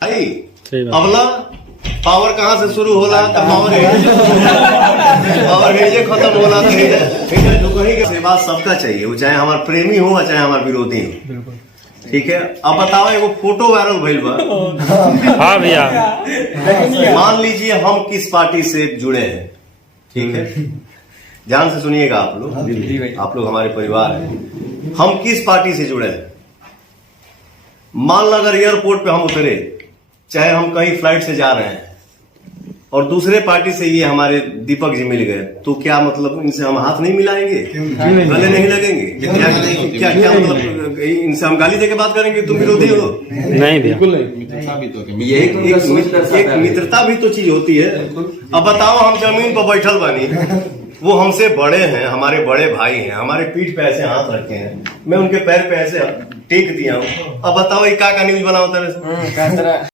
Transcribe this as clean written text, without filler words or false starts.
भाई अगला पावर कहाँ से शुरू होला तो पावर भेजे खत्म होला तो कहीं के सेवा सबका चाहिए, वो चाहे हमारा प्रेमी हो चाहे हमारा विरोधी हो। ठीक है, अब बताओ एगो फोटो वायरल भइल बा। हाँ भैया, मान लीजिए हम किस पार्टी से जुड़े हैं, ठीक है, ध्यान से सुनिएगा आप लोग हमारे परिवार हैं। हम किस पार्टी से जुड़े हैं, मान लो अगर एयरपोर्ट पे हम उतरे, चाहे हम कहीं फ्लाइट से जा रहे हैं और दूसरे पार्टी से ये हमारे दीपक जी मिल गए, तो क्या मतलब इनसे हम हाथ नहीं मिलाएंगे, गले नहीं लगेंगे? क्या क्या मतलब इनसे हम गाली देके बात करेंगे तुम विरोधी हो? नहीं बिल्कुल नहीं। एक मित्रता भी तो चीज होती है। अब बताओ हम जमीन पर बैठल बानी, वो हमसे बड़े हैं, हमारे बड़े भाई हैं, हमारे पीठ पे ऐसे हाथ रखे हैं, मैं उनके पैर पे ऐसे टेक दिया हूँ। अब बताओ ये का न्यूज बना होता है?